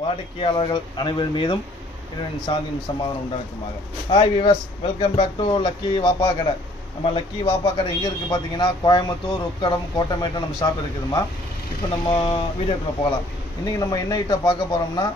வாடிக்கையாளர்கள் அனைவர் மீதும் இறைவனின் சாந்தியும் சமாதானம் உண்டாகட்டுமாக. Hi viewers, welcome back to lucky Vappa கடை. நம்ம லக்கி வாப்பா கடை எங்கே இருக்குது பார்த்தீங்கன்னா, கோயம்புத்தூர், உக்கடம், கோட்டமேட்டில் நம்ம ஷாப் இருக்குதுமா. இப்போ நம்ம வீடியோக்குள்ளே போகலாம். இன்றைக்கி நம்ம என்ன ஐட்டம் பார்க்க போகிறோம்னா,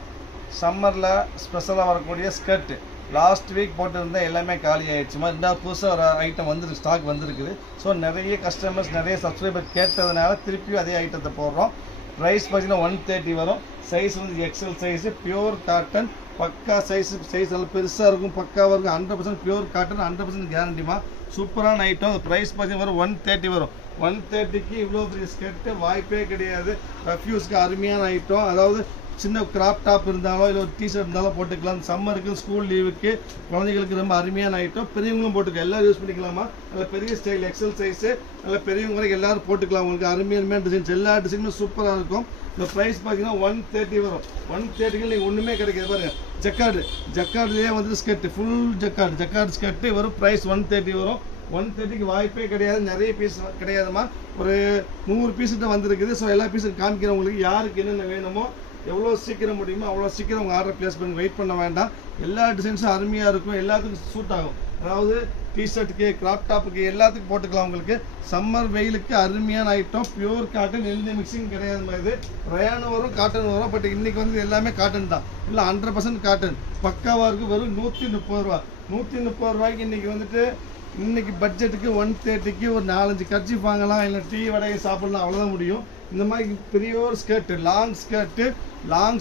சம்மரில் ஸ்பெஷலாக வரக்கூடிய ஸ்கர்ட்டு. லாஸ்ட் வீக் போட்டிருந்த எல்லாமே காலி ஆகிடுச்சுமா. ரெண்டாவது புதுசாக ஒரு ஐட்டம் வந்துருக்கு, ஸ்டாக் வந்துருக்குது. ஸோ நிறைய கஸ்டமர்ஸ், நிறைய சப்ஸ்கிரைபர் கேட்டதுனால திருப்பியும் அதே ஐட்டத்தை போடுறோம். ப்ரைஸ் பார்த்தீங்கன்னா 130 வரும். சைஸ் வந்து எக்ஸல் சைஸு, பியூர் காட்டன், பக்கா சைஸ் நல்லா பெருசாக இருக்கும், பக்காவாக இருக்கும். 100% பியூர் காட்டன், 100% கேரண்டிமா. சூப்பரான ஐட்டம். ப்ரைஸ் பார்த்தீங்கன்னா வரும் 130 வரும். 130க்கு இவ்வளோ பெரிய ஸ்கர்ட்டு வாய்ப்பே கிடையாது. ரஃப்யூஸ்க்கு அருமையான ஐட்டம். அதாவது சின்ன கிராப் டாப் இருந்தாலும் இல்லை ஒரு டிஷர்ட் இருந்தாலும் போட்டுக்கலாம். சம்மருக்கு, ஸ்கூல் லீவுக்கு, குழந்தைகளுக்கு ரொம்ப அருமையான ஐட்டம். பெரியவங்களும் போட்டுக்கலாம், எல்லோரும் யூஸ் பண்ணிக்கலாமா. நல்ல பெரிய ஸ்டைல் எக்ஸல் சைஸு, நல்ல பெரியவங்க வரைக்கும் எல்லோரும் போட்டுக்கலாம். உங்களுக்கு அருமையான டிசைன்ஸ், எல்லா டிசைனுமே சூப்பராக இருக்கும். இந்த ப்ரைஸ் பார்த்தீங்கன்னா 130 வரும். 130க்கு நீங்கள் ஒன்றுமே கிடைக்காது பாருங்கள். ஜக்கார்டுலேயே வந்து ஸ்கர்ட்டு, ஃபுல் ஜக்கார்டு ஸ்கர்ட்டு வரும். ப்ரைஸ் 130 வரும். 130க்கு வாய்ப்பே கிடையாது. நிறைய பீஸ் கிடையாதுமா. ஒரு 100 பீஸ்கிட்ட வந்திருக்குது. ஸோ எல்லா பீஸும் காமிக்கிறவங்களுக்கு யாருக்கு என்னென்ன வேணுமோ எவ்வளோ சீக்கிரம் முடியுமோ அவ்வளோ சீக்கிரம் உங்கள் ஆர்டர் ப்ளேஸ் பண்ணி வெயிட் பண்ண வேண்டாம். எல்லா டிசைன்ஸும் அருமையாக இருக்கும், எல்லாத்துக்கும் சூட் ஆகும். அதாவது டிஷர்ட்டுக்கு, கிராப் டாப்புக்கு எல்லாத்துக்கும் போட்டுக்கலாம். உங்களுக்கு சம்மர் வெயிலுக்கு அருமையான ஐட்டம். பியூர் காட்டன், எந்த மிக்சிங் கிடையாது. இது ரயானும் வரும், காட்டன் வரும். பட் இன்றைக்கி வந்து எல்லாமே காட்டன் தான், இல்லை 100% காட்டன் பக்காவாக இருக்குது. வெறும் 130 ரூபா. 130 ரூபாய்க்கு இன்றைக்கி வந்துட்டு இன்னைக்கு பட்ஜெட்டுக்கு 130க்கு ஒரு 4-5 கர்ச்சீஃப் வாங்கலாம், இல்லை டீ வடையை சாப்பிடலாம், அவ்வளோதான் முடியும். இந்த மாதிரி பெரிய ஒரு skirt, long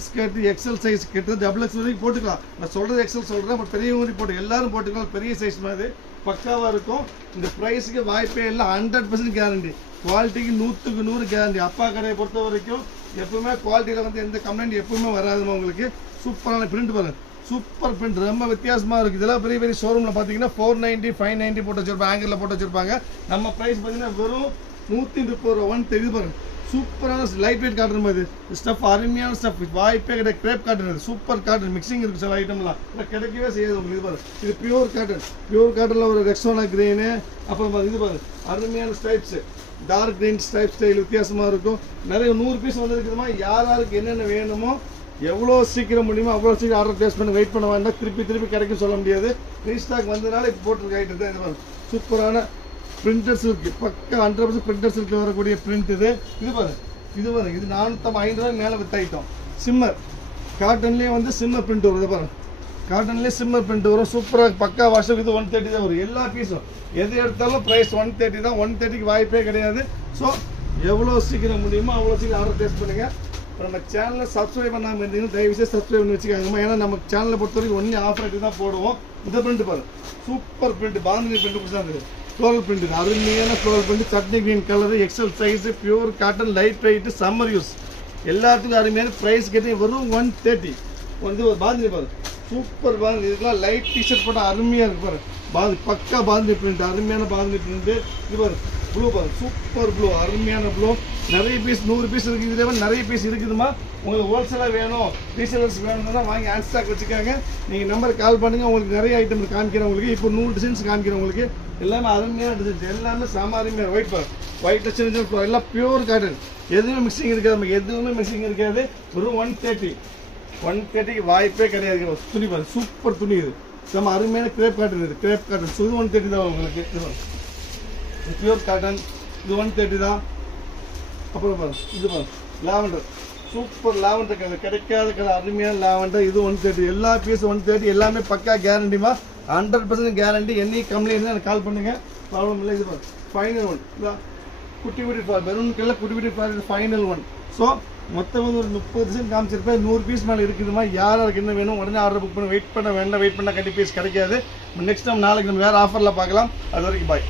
skirt XL size கிட்ட டபுள் எக்ஸல் வரைக்கும் போட்டுக்கலாம். நான் சொல்கிறது எக்ஸல் சொல்கிறேன், பட் பெரியவங்க வரைக்கும் போட்டு எல்லாரும் போட்டுக்கலாம். பெரிய சைஸ் மாதிரி பக்காவாக இருக்கும். இந்த ப்ரைஸுக்கு வாய்ப்பே இல்லை. 100% கேரண்டி. குவாலிட்டிக்கு 100க்கு 100 கேரண்டி. அப்பா கடையை பொறுத்த வரைக்கும் எப்பவுமே குவாலிட்டியில் வந்து எந்த கம்ப்ளைண்ட் எப்பவுமே வராதுமா. உங்களுக்கு சூப்பரான பிரிண்ட் பாருங்க, சூப்பர் பிரிண்ட், ரொம்ப வித்தியாசமாக இருக்குது. இதெல்லாம் பெரிய பெரிய ஷோரூமில் பார்த்தீங்கன்னா 490, 590 போட்டு வச்சிருப்பாங்க, ஆங்கிளில் போட்டு வச்சிருப்பாங்க. நம்ம ப்ரைஸ் பார்த்தீங்கன்னா வெறும் 130 ரூபா. 130 பாருங்க. சூப்பரான லைட் வெயிட் காட்டன் மாதிரி ஸ்டஃப், அருமையான ஸ்டஃப். வாய்ப்பே கிடையாது. கிரேப் காட்டன், இது சூப்பர் காட்டன். மிக்சிங் இருக்குது சில ஐட்டம்லாம், இல்லை கிடைக்கவே செய்யாது உங்களுக்கு. இது பாருங்க, இது பியூர் காட்டனில் ஒரு ரெக்ஸோனா கிரீனு, அப்புறம் இது பாருங்க அருமையான ஸ்டைப்ஸு, டார்க் கிரீன் ஸ்டைப் ஸ்டைல் வித்தியாசமாக இருக்கும். நிறைய 100 பீஸ் வந்துருக்குதுமா. யாருக்கு என்னென்ன வேணுமோ எவ்வளோ சீக்கிரம் முடியுமோ அவ்வளோ சீக்கிரம் ஆர்டர் ப்ளேஸ் பண்ணி வெயிட் பண்ண வேண்டாம். திருப்பி கிடைக்கும் சொல்ல முடியாது. ரீஸ்டாக் வந்ததுனால இப்போ போட்டிருக்க ஐட்டம் தான். இது பாருங்க, சூப்பரான பிரிண்டர் சில்க், பக்கா 100% பிரிண்டர் சில்கில் வரக்கூடிய பிரிண்ட். இது பாருங்க, இது 450 ரூபாய் மேலே வித்த ஐட்டம். சிம்மர் காட்டன்லேயே வந்து சிம்மர் பிரிண்ட் வரும். இது பாருங்க, காட்டன்லேயே சிம்மர் பிரிண்ட் வரும். சூப்பராக பக்கா வாஷம். இது 130 தான் வரும். எல்லா பீஸும் எது எடுத்தாலும் ப்ரைஸ் 130 தான். 130க்கு வாய்ப்பே கிடையாது. ஸோ எவ்வளோ சீக்கிரம் முடியுமோ அவ்வளோ சீக்கிரம் ஆர்டர் ப்ளேஸ் பண்ணுங்கள். இப்போ நம்ம சேனலை சப்ஸ்கிரைப் பண்ணாமல் இருந்தீங்கன்னா தயவுசெய்து சப்ஸ்கிரைப் பண்ணி வச்சுக்காங்கம்மா. ஏன்னா நம்ம சேனலை பொறுத்த வரைக்கும் ஒன்லி ஆஃபர் ரேட்டு தான் போடுவோம். இந்த பிரிண்ட் பாருங்க, சூப்பர் பிரிண்ட், பாந்தினி பிரிண்ட் தான் இருக்குது. ஃப்ளோரல் பிரிண்ட், அருமையான floral print, chutney green colour, XL size, pure cotton, light weight, summer use, எல்லாத்துக்கும் அருமையான ப்ரைஸ் கேட்டு வெறும் 130. வந்து ஒரு பாந்தினி பாருங்க, சூப்பர் பாந்தினி. இதுக்கெல்லாம் லைட் டிஷர்ட் போட்டால் அருமையாக இருக்கு பாருங்க. பக்கா பாந்தினி பிரிண்ட், அருமையான பாந்தினி பிரிண்ட். இது பாருங்க, ப்ளூ பாருங்க, சூப்பர் ப்ளூ, அருமையான ப்ளூ. நிறைய பீஸ் 100 பீஸ் இருக்குது. இதே மாதிரி நிறைய பீஸ் இருக்குதுமா. உங்களுக்கு ஹோல்சேலாக வேணும், ரீசேலர்ஸ் வேணும்னா வாங்கி ஹேண்ட் ஸ்டாக் வச்சுக்காங்க. நீங்கள் நம்பருக்கு கால் பண்ணுங்கள். உங்களுக்கு நிறைய ஐட்டம் காமிக்கிறேன். உங்களுக்கு இப்போ 100 டிசைன்ஸ் காமிக்கிறேன். உங்களுக்கு எல்லாமே அருமையான டிசைன்ஸ், எல்லாமே செம அருமையாக. ஒயிட் பாருங்க, ஒயிட் சின்ன எல்லாம் பியூர் காட்டன், எதுவுமே மிக்சிங் இருக்காது. நமக்கு எதுவுமே மிக்சிங் இருக்காது. வெறும் 130க்கு வாய்ப்பே கிடையாது. துணி பாருங்க, சூப்பர் துணி. இது செம அருமையான கிரேப் காட்டன். இது கிரேப் காட்டன். ஸோ இது 130 தான் உங்களுக்கு. இது பியூர் காட்டன், இது 130 தான். அப்புறம் பாருங்க, இது பாருங்க லாவெண்டர், சூப்பர் லாவெண்டர் கலர், கிடைக்காத கலர், அருமையான லாவெண்டர். இது 130. எல்லா பீஸும் 130. எல்லாமே பக்கா கேரண்டிமா. 100% கேரண்டி. என்னைக்கு கம்ப்ளைண்ட் எனக்கு கால் பண்ணுங்க, ப்ராப்ளம் இல்லை. இது பாருங்க ஃபைனல் ஒன், குட்டி ஃபார் மெரூன் கலர், குட்டி ஃபார் ஃபைனல் ஒன். ஸோ மொத்தம் வந்து ஒரு 30 டிசைன் காமிச்சிருப்பேன். 100 பீஸ் மேலே இருக்குதுமா. யாருக்கு என்ன வேணும் உடனே ஆர்டர் புக் பண்ணி வெயிட் பண்ண வேண்டாம். வெயிட் பண்ணால் கட்டி பீஸ் கிடைக்காது. நெக்ஸ்ட் டைம் நாளைக்கு நம்ம வேறு ஆஃபரில் பார்க்கலாம். அது வரைக்கும் பாய்.